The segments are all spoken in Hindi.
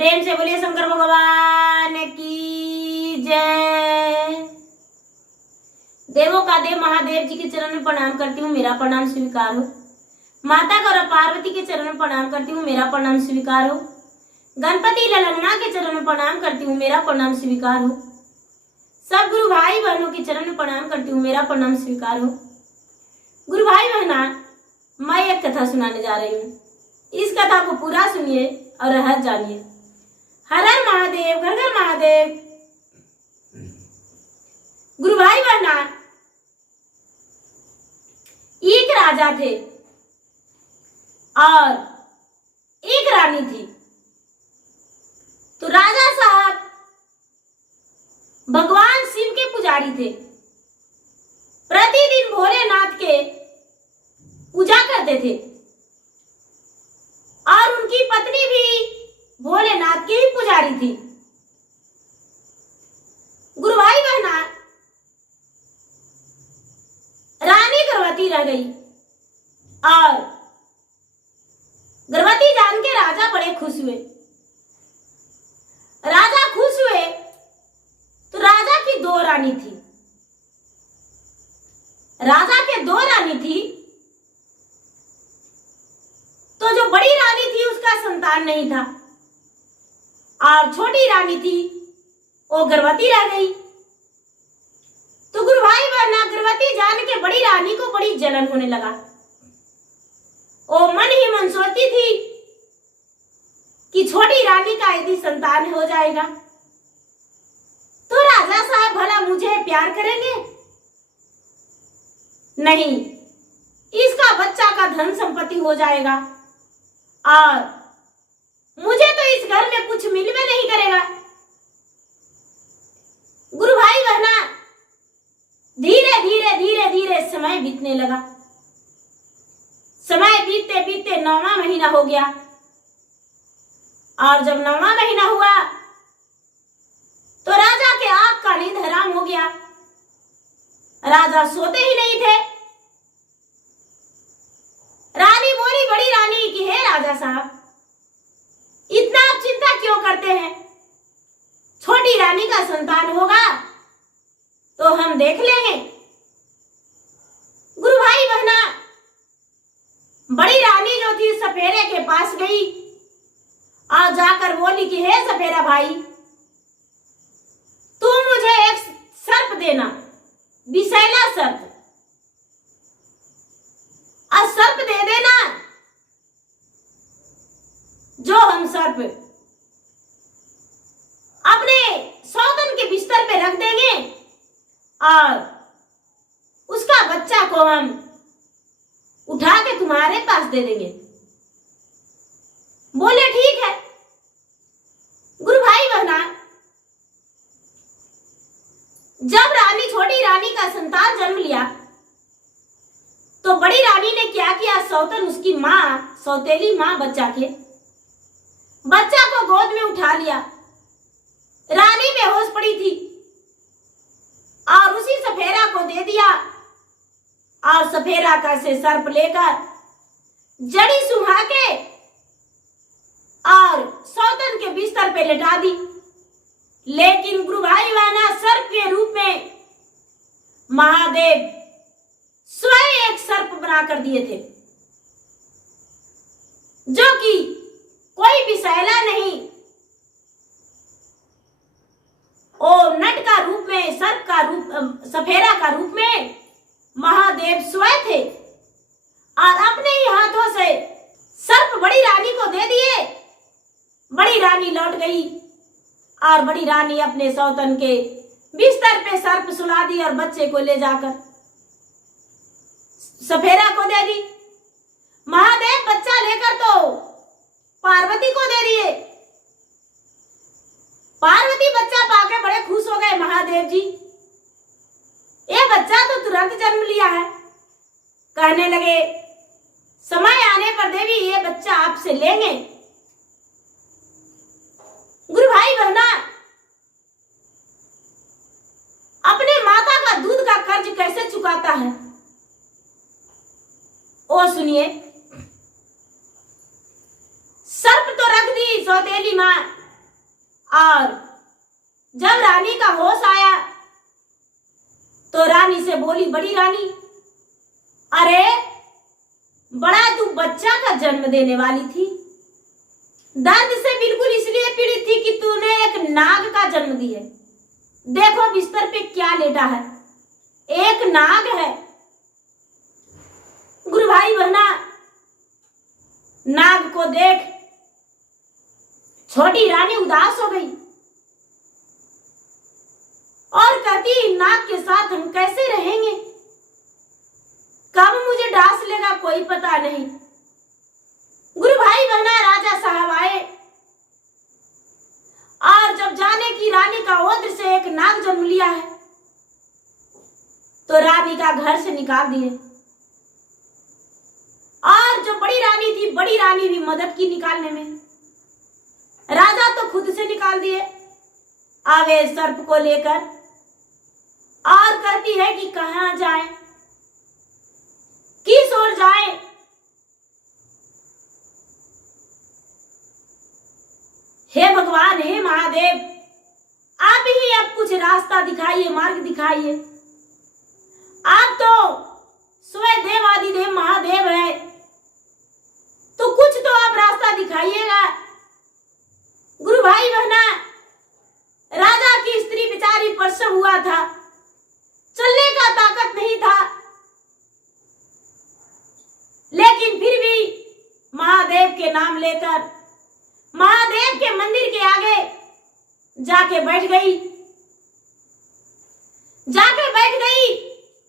प्रेम से बोलिए शंकर भगवान की जय। देवों का देव महादेव जी के चरण में प्रणाम करती हूँ, मेरा प्रणाम स्वीकार हो। माता गौरा पार्वती के चरण में प्रणाम करती हूँ, मेरा प्रणाम स्वीकार हो। गणपति ललन्ना के चरण में प्रणाम करती हूँ, मेरा प्रणाम स्वीकार हो। सब गुरु भाई बहनों के चरण में प्रणाम करती हूँ, मेरा प्रणाम स्वीकार हो। गुरु भाई बहना, मैं एक कथा सुनाने जा रही हूँ। इस कथा को पूरा सुनिए और रहस्य जानिए। हर हर महादेव, घर घर महादेव। गुरु भाई बहना, एक राजा थे और एक रानी थी। तो राजा साहब भगवान शिव के पुजारी थे। प्रतिदिन भोलेनाथ के पूजा करते थे और उनकी पत्नी भी भोलेनाथ की ही पुजारी थी। गुरु भाई बहना, रानी गर्भवती रह गई और गर्भवती जान के राजा बड़े खुश हुए। राजा खुश हुए तो राजा की दो रानी थी। राजा के दो रानी थी, तो जो बड़ी रानी थी उसका संतान नहीं था और छोटी रानी थी वो गर्भवती रह गई। तो गुरु भाई बहना, गर्भवती जान के बड़ी रानी को बड़ी जलन होने लगा। वो मन ही मन सोचती थी कि छोटी रानी का यदि संतान हो जाएगा तो राजा साहब भला मुझे प्यार करेंगे? नहीं, इसका बच्चा का धन संपत्ति हो जाएगा और मुझे तो इस घर में कुछ मिल में नहीं करेगा। गुरु भाई बहना, धीरे धीरे धीरे धीरे समय बीतने लगा। समय बीतते बीतते 9वां महीना हो गया और जब 9वां महीना हुआ तो राजा के आंख का नींद हराम हो गया। राजा सोते ही नहीं थे। रानी बोली बड़ी रानी की, हे राजा साहब, इतना आप चिंता क्यों करते हैं? छोटी रानी का संतान होगा तो हम देख लेंगे। गुरु भाई बहना, बड़ी रानी जो थी सफेरे के पास गई और जाकर बोली कि हे सफेरा भाई, तुम मुझे एक सर्प देना, विषैला सर्प, और सर्प दे देना जो हम सर्प अपने सौतन के बिस्तर पे रख देंगे और उसका बच्चा को हम उठा के तुम्हारे पास दे देंगे। बोले ठीक है। गुरु भाई बहना, जब छोटी रानी का संतान जन्म लिया तो बड़ी रानी ने क्या किया, सौतन उसकी माँ, सौतेली माँ बच्चा को गोद में उठा लिया। रानी बेहोश पड़ी थी और उसी सफेरा को दे दिया और सफेरा का से सर्प लेकर जड़ी सुहा के और सौतन के बिस्तर पे लेटा दी। लेकिन गुरु भाई बहना, सर्प के रूप में महादेव स्वयं एक सर्प बना कर दिए थे, जो कि कोई विषैला नहीं, ओ नट का रूप में, सर्प का रूप, सफेरा का रूप में महादेव स्वयं थे और अपने ही हाथों से सर्प बड़ी रानी को दे दिए। बड़ी रानी लौट गई और बड़ी रानी अपने सौतन के बिस्तर पे सर्प सुला दी और बच्चे को ले जाकर सफेरा को दे दी। महादेव बच्चा लेकर तो पार्वती को दे दिए। पार्वती बच्चा पाके बड़े खुश हो गए। महादेव जी, ये बच्चा तो तुरंत जन्म लिया है। कहने लगे, समय आने पर देवी ये बच्चा आपसे लेंगे। गुरु भाई बहना, अपने माता का दूध का कर्ज कैसे चुकाता है ओ सुनिए। सर्प तो रख दी सौतेली माँ, और जब रानी का होश आया तो रानी से बोली, बड़ी रानी, अरे बड़ा तू बच्चा का जन्म देने वाली थी, दर्द से बिल्कुल इसलिए पीड़ित थी कि तूने एक नाग का जन्म दिया। देखो बिस्तर पे क्या लेटा है, एक नाग है। गुरु भाई बहना, नाग को देख छोटी रानी उदास हो गई और कहती, नाग के साथ हम कैसे रहेंगे, कब मुझे डांस लेगा कोई पता नहीं। गुरु भाई बहना, राजा साहब आए और जब जाने की रानी का ओद्र से एक नाग जन्म लिया है तो रानी का घर से निकाल दिए। और जो बड़ी रानी थी, बड़ी रानी भी मदद की निकालने में, राजा तो खुद से निकाल दिए। आवे सर्प को लेकर और कहती है कि कहां जाए, किस ओर जाए। हे भगवान, हे महादेव, आप ही अब कुछ रास्ता दिखाइए, मार्ग दिखाइए। आप तो स्वयं देवादिदेव महादेव है, तो कुछ तो आप रास्ता दिखाइएगा। गुरु भाई बहना, राजा की स्त्री बेचारी प्रसव हुआ था, चलने का ताकत नहीं था, लेकिन फिर भी महादेव के नाम लेकर महादेव के मंदिर के आगे जाके बैठ गई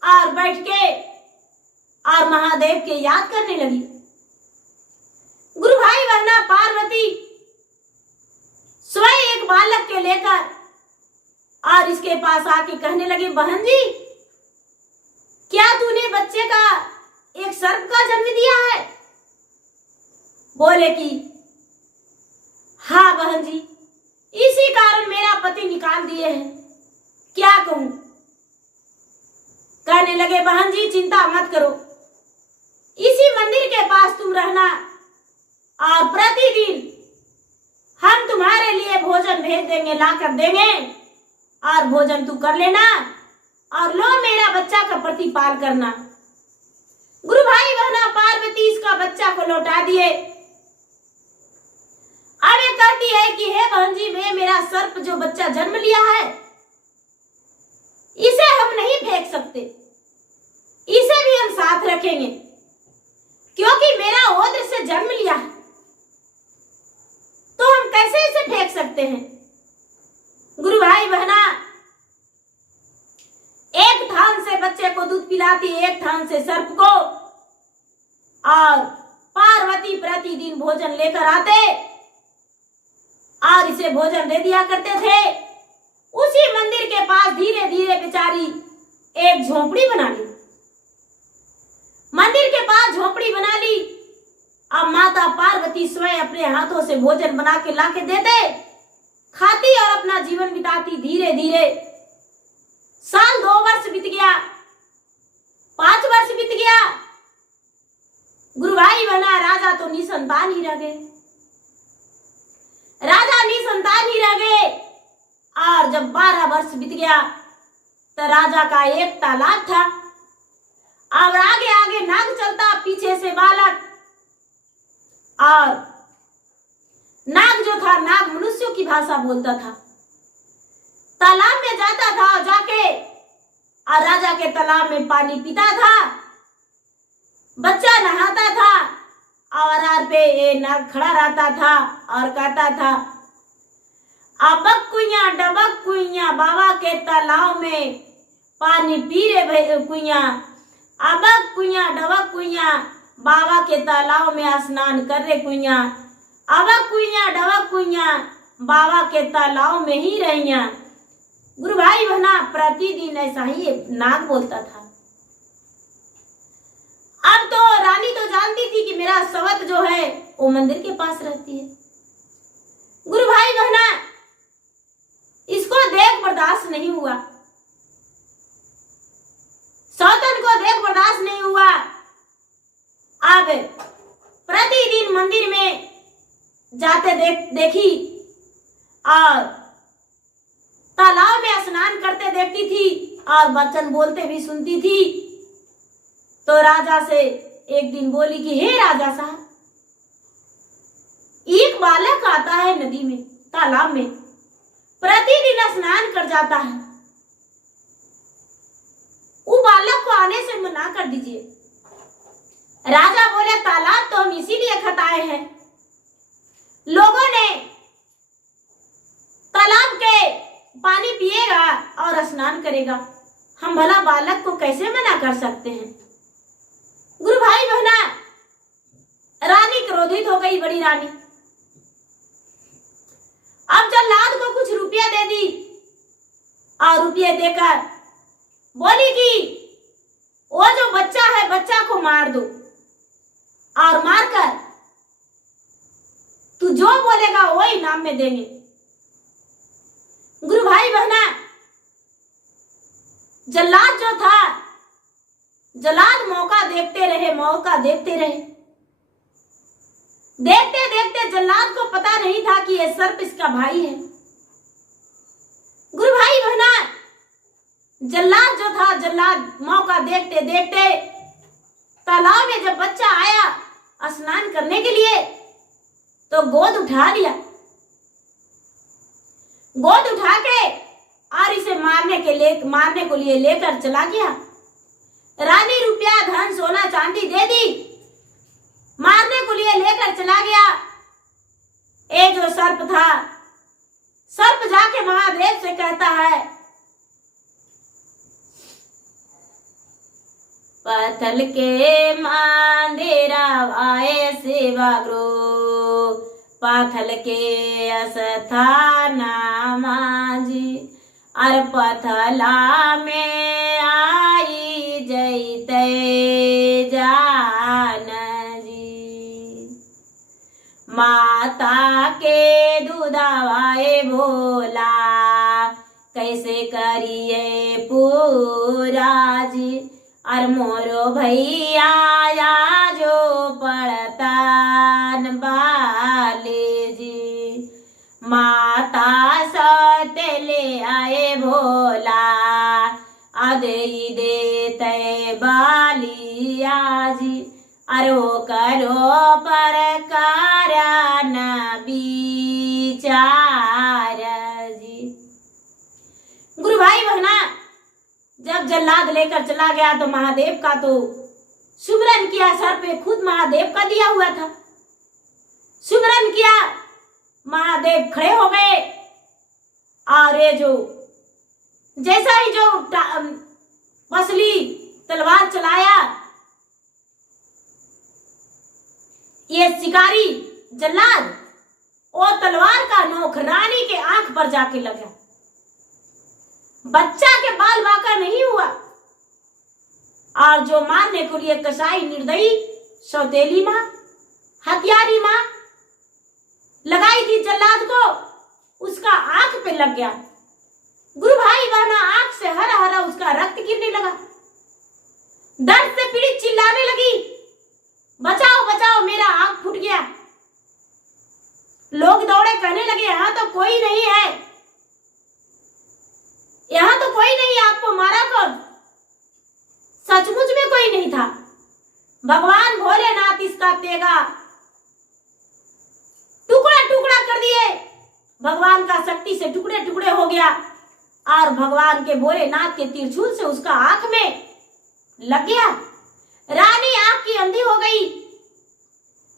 और बैठ के और महादेव के याद करने लगी। गुरु भाई बहना, पार्वती स्वयं एक बालक के लेकर और इसके पास आके कहने लगे, बहन जी, क्या तूने बच्चे का एक सर्प का जन्म दिया है? बोले कि हाँ बहन जी, इसी कारण मेरा पति निकाल दिए हैं, क्या कहूं। कहने लगे, बहन जी चिंता मत करो, इसी मंदिर के पास तुम रहना और प्रतिदिन हम तुम्हारे लिए भोजन भेज देंगे, ला कर देंगे और भोजन तू कर लेना और लो मेरा बच्चा का प्रतिपाल करना। गुरु भाई बहना, पार्वती इसका बच्चा को लौटा दिए। अब ये कहती है कि हे बहन जी, मैं मेरा सर्प जो बच्चा जन्म लिया है इसे हम नहीं फेंक सकते, इसे भी हम साथ रखेंगे, क्योंकि मेरा ओद्र से जन्म लिया है, तो हम कैसे इसे फेंक सकते हैं। गुरु भाई बहना, एक थान से बच्चे को दूध पिलाती, एक थान से सर्प को, और पार्वती प्रतिदिन भोजन लेकर आते और इसे भोजन दे दिया करते थे। उसी मंदिर के पास धीरे धीरे बेचारी एक झोपड़ी बना ली, मंदिर के पास झोपड़ी बना ली। अब माता पार्वती स्वयं अपने हाथों से भोजन बना के ला के देते, खाती और अपना जीवन बिताती। धीरे धीरे साल 2 वर्ष बीत गया, 5 वर्ष बीत गया। गुरु भाई बहना, राजा तो निसंतान ही रह गए, राजा निसंतान ही रह गए। और जब 12 वर्ष बीत गया तो राजा का एक तालाब था और आगे आगे नाग चलता, पीछे से बालक। और नाग जो था, नाग मनुष्यों की भाषा बोलता था, तालाब में जाता था और जाके और राजा के तालाब में पानी पीता था, बच्चा नहाता था और आर पे ये नाग खड़ा रहता था और कहता था, अबक कुइया डबक कुइया बाबा के तालाब में पानी पी रे कुइया, अबक कुइया डबक कुइया बाबा के तालाब में स्नान कर रे कुइया, अबक कुइया डबक कुइया बाबा के तालाब में ही रहिया। गुरु भाई बहना, प्रतिदिन ऐसा ही नाग बोलता था। अब तो रानी तो जानती थी कि मेरा सवत जो है वो मंदिर के पास रहती है। गुरु भाई बहना, इसको देख बर्दाश्त नहीं हुआ, सौतन को देख बर्दाश्त नहीं हुआ। अब प्रतिदिन मंदिर में जाते देखी और तालाब में स्नान करते देखती थी और वचन बोलते भी सुनती थी। तो राजा से एक दिन बोली कि हे राजा साहब, एक बालक आता है नदी में, तालाब में, प्रतिदिन स्नान कर जाता है, वो बालक को आने से मना कर दीजिए। राजा बोले तालाब तो हम इसीलिए खताए हैं, लोगों ने तालाब के पानी पिएगा और स्नान करेगा, हम भला बालक को कैसे मना कर सकते हैं। गुरु भाई बहना, रानी क्रोधित हो गई, बड़ी रानी। अब जल्लाद को कुछ रुपया दे दी और रुपये देकर बोली कि वो जो बच्चा है, बच्चा को मार दो और मारकर तू जो बोलेगा वो इनाम में देंगे। गुरु भाई बहना, जल्लाद जो था, जल्लाद मौका देखते रहे, मौका देखते रहे। देखते देखते जल्लाद को पता नहीं था कि ये सर्प इसका भाई है। गुरु भाई बहना, जल्लाद जो था, जल्लाद मौका देखते देखते तालाब में जब बच्चा आया स्नान करने के लिए तो गोद उठा लिया। गोद उठा के और इसे मारने को लिए लेकर चला गया। रानी रुपया धन सोना चांदी दे दी, मारने को लिए लेकर चला गया। ये जो सर्प था, सर्प जाके महादेव से कहता है, पथल के मंदिरा आए सेवा ग्रो, पथल के अस्थाना मांझी, और पथला में आई जैते जान जी। माता के दूधवाए भोला, कैसे करिए पूरा जी, और मोरो भैया जो पड़तन बाले जी। माता सते ले आए भोला, आदे देते बालिया जी, अरे वो करो पर कारण विचार जी। गुरु भाई बहना, जब जल्लाद लेकर चला गया तो महादेव का तो सुमरन किया, सर पे खुद महादेव का दिया हुआ था। सुमरन किया, महादेव खड़े हो गए और ये जो जैसा ही जो मछली तलवार चलाया, ये शिकारी जल्लाद, वो तलवार का नोक रानी के आंख पर जाके लगा। बच्चा के बाल बांका नहीं हुआ और जो मारने को लिए कसाई निर्दयी सौतेली माँ, हथियारी माँ लगाई थी जल्लाद को, उसका आंख पे लग गया। गुरु भाई बहना, आंख से हरा हरा उसका रक्त गिरने लगा। दर्द से पीड़ित चिल्लाने लगी, बचाओ बचाओ, मेरा आंख फूट गया। लोग दौड़े, कहने लगे यहाँ तो कोई नहीं है, यहाँ तो कोई नहीं, आपको मारा कौन? सचमुच में कोई नहीं था। भगवान भोलेनाथ इसका तेगा टुकड़ा टुकड़ा कर दिए। भगवान का शक्ति से टुकड़े टुकड़े हो गया और भगवान के भोलेनाथ के त्रिशूल से उसका आंख में लग गया। रानी आंख की अंधी हो गई,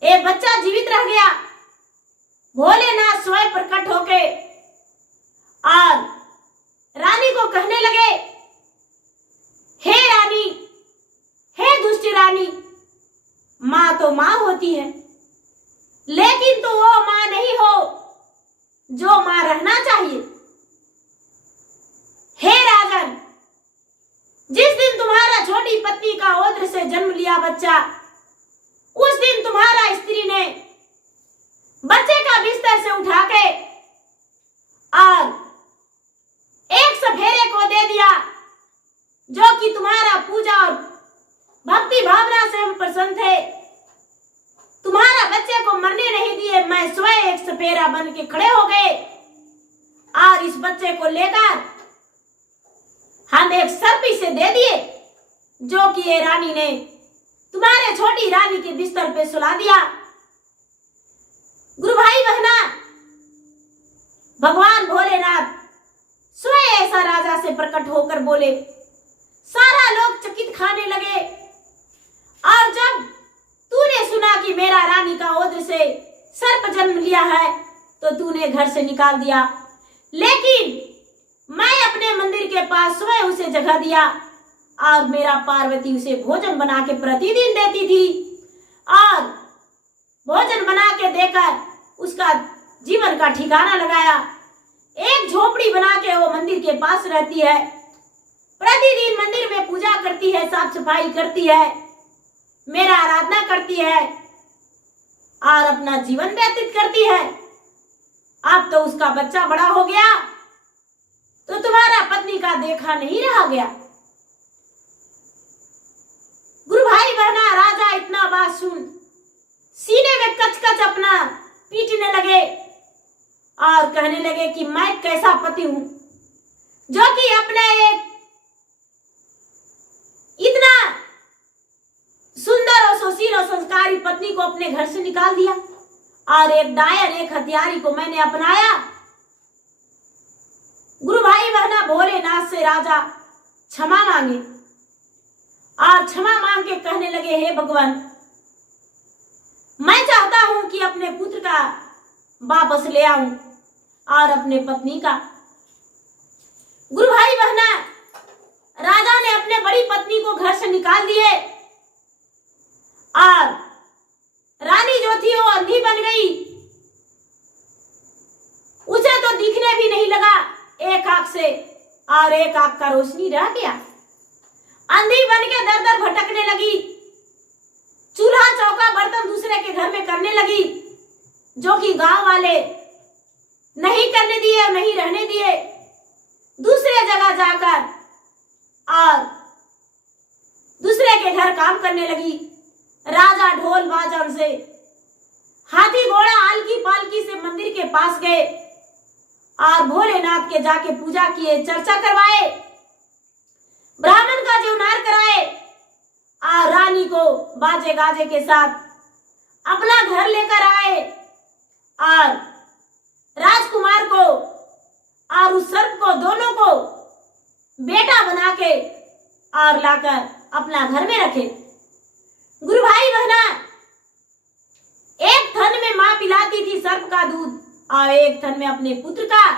एक बच्चा जीवित रह गया। भोलेनाथ स्वयं प्रकट होके और रानी को कहने लगे, हे रानी, हे दुष्ट रानी, माँ तो माँ होती है, लेकिन तो वो माँ नहीं हो जो माँ रहना चाहिए। हे राजन, जिस दिन तुम्हारा छोटी पत्नी का औद्र से जन्म लिया बच्चा, उस दिन तुम्हारा स्त्री ने बच्चे का बिस्तर से उठा के और एक सफेरे को दे दिया, जो कि तुम्हारा पूजा और भक्ति भावना से हम प्रसन्न थे। तुम्हारा बच्चे को मरने नहीं दिए, मैं स्वयं एक सफेरा बन के खड़े हो गए और इस बच्चे को लेकर हम एक सर्प इसे दे दिए, जो कि ये रानी ने तुम्हारे छोटी रानी के बिस्तर पे सुला दिया। गुरु भाई बहना, भगवान भोलेनाथ स्वयं ऐसा राजा से प्रकट होकर बोले। सारा लोग चकित खाने लगे। और जब तूने सुना कि मेरा रानी का ओद्र से सर्प जन्म लिया है तो तूने घर से निकाल दिया, लेकिन मैं अपने मंदिर के पास स्वयं उसे जगह दिया और मेरा पार्वती उसे भोजन बना के प्रतिदिन देती थी और भोजन बना के देकर उसका जीवन का ठिकाना लगाया। एक झोपड़ी बना के वो मंदिर के पास रहती है, प्रतिदिन मंदिर में पूजा करती है, साफ सफाई करती है, मेरा आराधना करती है और अपना जीवन व्यतीत करती है। अब तो उसका बच्चा बड़ा हो गया तो तुम्हारा पत्नी का देखा नहीं रहा गया। गुरु भाई बहना, राजा इतना बात सुन सीने में कच कच अपना पीटने लगे और कहने लगे कि मैं कैसा पति हूं जो कि अपने एक इतना सुंदर और सुशील और संस्कारी पत्नी को अपने घर से निकाल दिया और एक डायन, एक हथियारी को मैंने अपनाया। गुरु भाई बहना, भोलेनाथ से राजा क्षमा मांगे और क्षमा मांग के कहने लगे, हे भगवान, मैं चाहता हूं कि अपने पुत्र का वापस ले आऊं और अपने पत्नी का। गुरु भाई बहना, राजा ने अपने बड़ी पत्नी को घर से निकाल दिए और रानी जो थी वो अंधी बन गई। उसे तो दिखने भी नहीं लगा एक आंख से और एक आंख का रोशनी रह गया। अंधी बन के दर दर भटकने लगी, चूल्हा चौका बर्तन दूसरे के घर में करने लगी, जो कि गांव वाले नहीं करने दिए और नहीं रहने दिए। दूसरे जगह जाकर और दूसरे के घर काम करने लगी। राजा ढोल बाजन से, हाथी घोड़ा आलकी पालकी से मंदिर के पास गए और भोलेनाथ के जाके पूजा किए, चर्चा करवाए, ब्राह्मण का जीवनार कराए और रानी को बाजे गाजे के साथ अपना घर लेकर आए और राजकुमार को और उस सर्प को, दोनों को बेटा बना के और लाकर अपना घर में रखे। गुरु भाई बहना, एक थन में मां पिलाती थी सर्प का दूध और एक थन में अपने पुत्र का।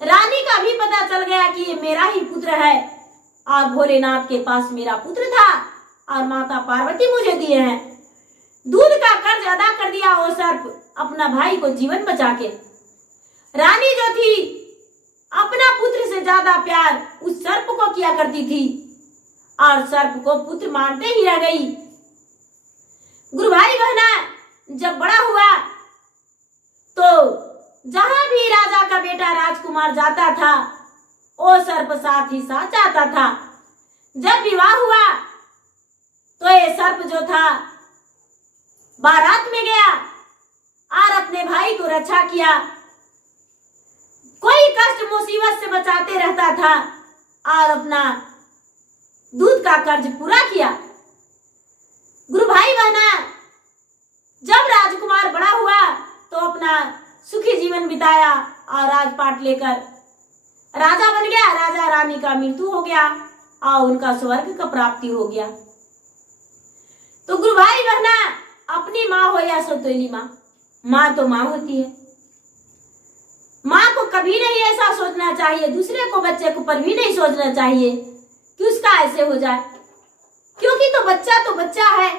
रानी का भी पता चल गया कि ये मेरा ही पुत्र है और भोलेनाथ के पास मेरा पुत्र था और माता पार्वती मुझे दिए हैं। दूध का कर्ज अदा कर दिया वो सर्प अपना भाई को जीवन बचा के। रानी जो थी अपना पुत्र से ज्यादा प्यार उस सर्प को किया करती थी और सर्प को पुत्र मानते ही रह गई। गुरु भाई बहना, जब बड़ा हुआ तो जहां भी राजा का बेटा राजकुमार जाता था वो सर्प साथ ही साथ जाता था। जब विवाह हुआ तो ये सर्प जो था बारात में गया और अपने भाई को रक्षा किया, कोई कष्ट मुसीबत से बचाते रहता था और अपना दूध का कर्ज पूरा किया। गुरु भाई बहना, जब राजकुमार बड़ा हुआ तो अपना सुखी जीवन बिताया और राजपाट लेकर राजा बन गया। राजा रानी का मृत्यु हो गया और उनका स्वर्ग का प्राप्ति हो गया। तो गुरु भाई बहना, अपनी माँ हो या सौतेली माँ, माँ तो माँ होती है। माँ को कभी नहीं ऐसा सोचना चाहिए, दूसरे को बच्चे को पर भी नहीं सोचना चाहिए कि उसका ऐसे हो जाए, क्योंकि तो बच्चा है।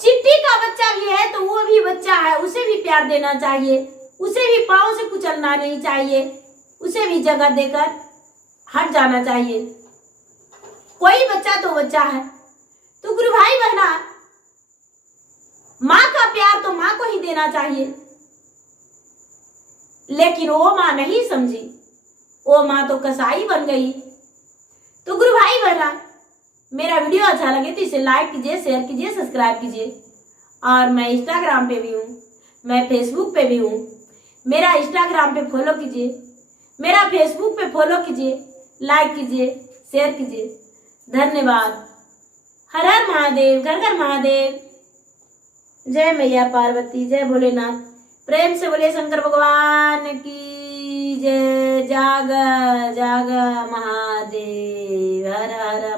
चिट्टी का बच्चा भी है तो वो भी बच्चा है, उसे भी प्यार देना चाहिए, उसे भी पाँव से कुचलना नहीं चाहिए, उसे भी जगह देकर हट जाना चाहिए। कोई बच्चा तो बच्चा है। तो गुरु भाई बहना, माँ का प्यार तो माँ को ही देना चाहिए, लेकिन वो माँ नहीं समझी, वो माँ तो कसाई बन गई। तो गुरु भाई बहना, मेरा वीडियो अच्छा लगे तो इसे लाइक कीजिए, शेयर कीजिए, सब्सक्राइब कीजिए। और मैं इंस्टाग्राम पे भी हूँ, मैं फेसबुक पे भी हूँ। मेरा इंस्टाग्राम पे फॉलो कीजिए, मेरा फेसबुक पे फॉलो कीजिए, लाइक कीजिए, शेयर कीजिए। धन्यवाद। हर हर महादेव, घर घर महादेव। जय मैया पार्वती, जय भोलेनाथ। प्रेम से बोलिए शंकर भगवान की जय। जाग जाग महादेव। हर हर